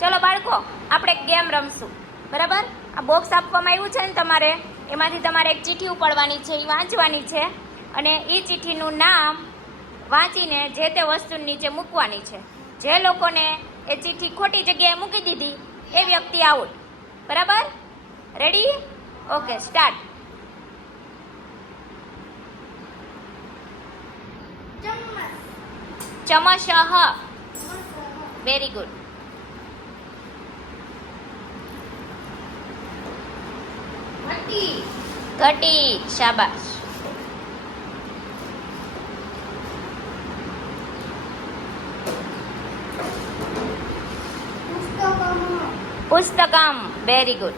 ચલો બાળકો, આપણે એક ગેમ રમશું, બરાબર? આ બોક્સ આપવામાં આવ્યું છે ને તમારે, એમાંથી તમારે એક ચીઠી ઉપાડવાની છે, એ વાંચવાની છે અને એ ચીઠીનું નામ વાંચીને જે તે વસ્તુ નીચે મૂકવાની છે. જે લોકોને એ ચીઠી ખોટી જગ્યાએ મૂકી દીધી એ વ્યક્તિ આઉટ. બરાબર? રેડી? Okay, start. ચમશઃ. Very good. ઘટી. શાબાશ. પુસ્તકમ. Very good.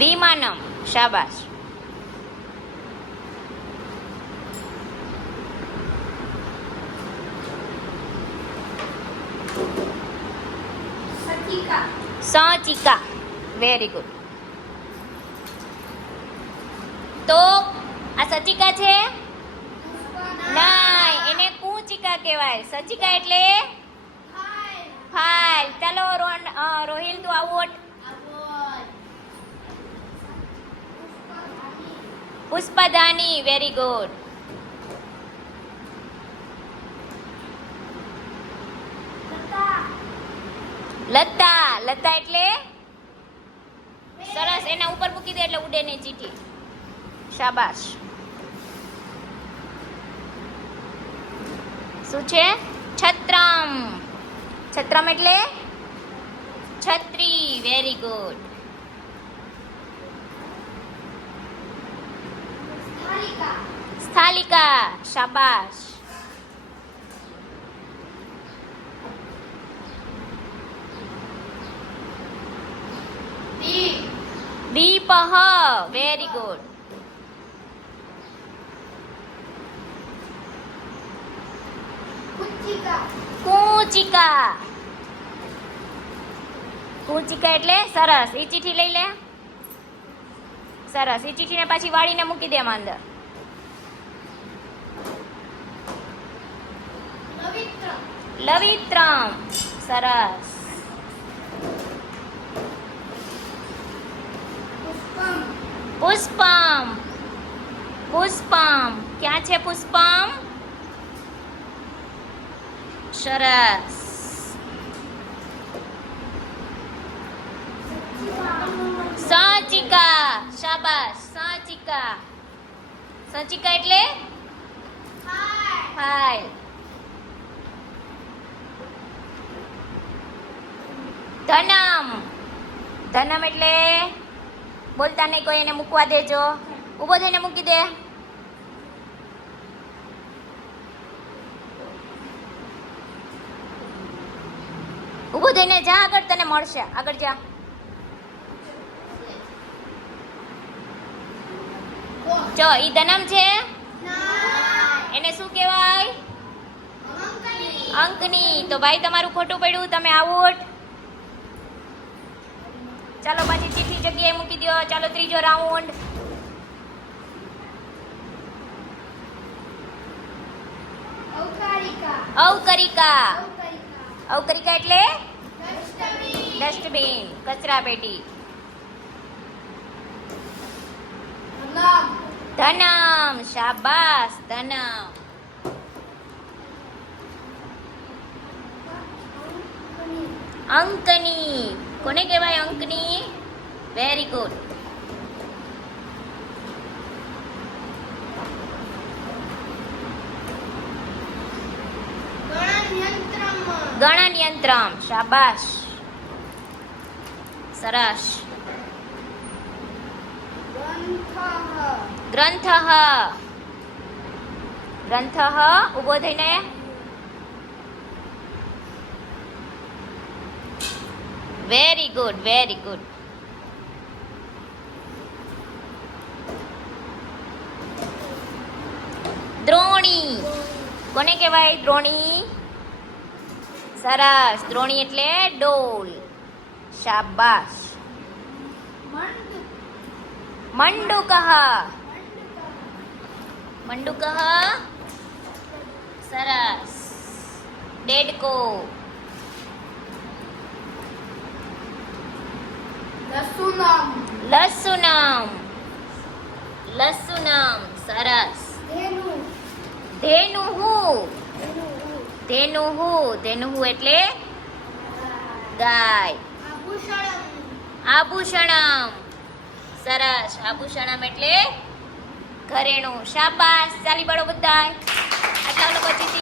વિમાનમ. શાબાશ. સંચિકા. Very good. તો આ સચિકા છે? નહીં, એને કુચિકા કહેવાય. સચિકા એટલે ફાઇલ. ચાલો રોહિલ, તું આઉટ. પુષ્પદાની. Very good. લતા. લતા એટલે સરસ, એના ઉપર મૂકી દે એટલે ઉડે ને ચીઠી. શાબાશ. શું છે? છત્રમ. છત્રમ એટલે છત્રી. Very good. સ્થાલિકા. શાબાશ. દીપઃ. Very good. કુચિકા. કુચિકા એટલે સરસ. એ ચીઠી લઈ લે. સરસ. એ ચીઠીને પાછી વાળીને મૂકી દે એમાં અંદર. લવિત્રમ. સરસ. પુષ્પમ. પુષ્પમ. ક્યાં છે પુષ્પમ? સરસ. સંચિકા. શાબાશ. સંચિકા. સંચિકા એટલે ફાઇલ. ધનમ. ધનમ એટલે બોલતા નહીં કોઈ, એને મૂકવા દેજો. ઊભો થઈને મૂકી દે. ઊભો થઈને જા આગળ, તને મળશે. આગળ જા. જો ઈ ધનમ છે, એને શું કહેવાય? અંકની. તો ભાઈ તમારું ખોટું પડ્યું, તમે આઉટ. ચાલો પાછી ચીઠી જગ્યાએ મૂકી દો. ચાલો ત્રીજો રાઉન્ડ. અવકરિકા. અવકરિકા એટલે ડસ્ટબિન, કચરા પેટી. ધનમ. શાબાશ. ધનમ. અંકની. કોને કહેવાય અંકની? Very good. ગણનયંત્રમ. શાબાશ. સરસ. ગ્રંથઃ. ગ્રંથઃ. ઊભો થઈને. Very good. Very good. દ્રોણી. કોને કહેવાય? દ્રોણી. સરસ. દ્રોણી એટલે ડોલ. શાબાશ. મંડુકઃ. મંડુકઃ સરસ. દેડકો. લસુનમ. લસુનમ સરસ. ધેનુહુ. ધેનુહુ. ધેનુહુ એટલે ગાય. આભૂષણમ સરસ. આભૂષણમ એટલે ઘરેણું. શાબાશ, ચાલી પાડો બધાય. આટલા લોકો જીતી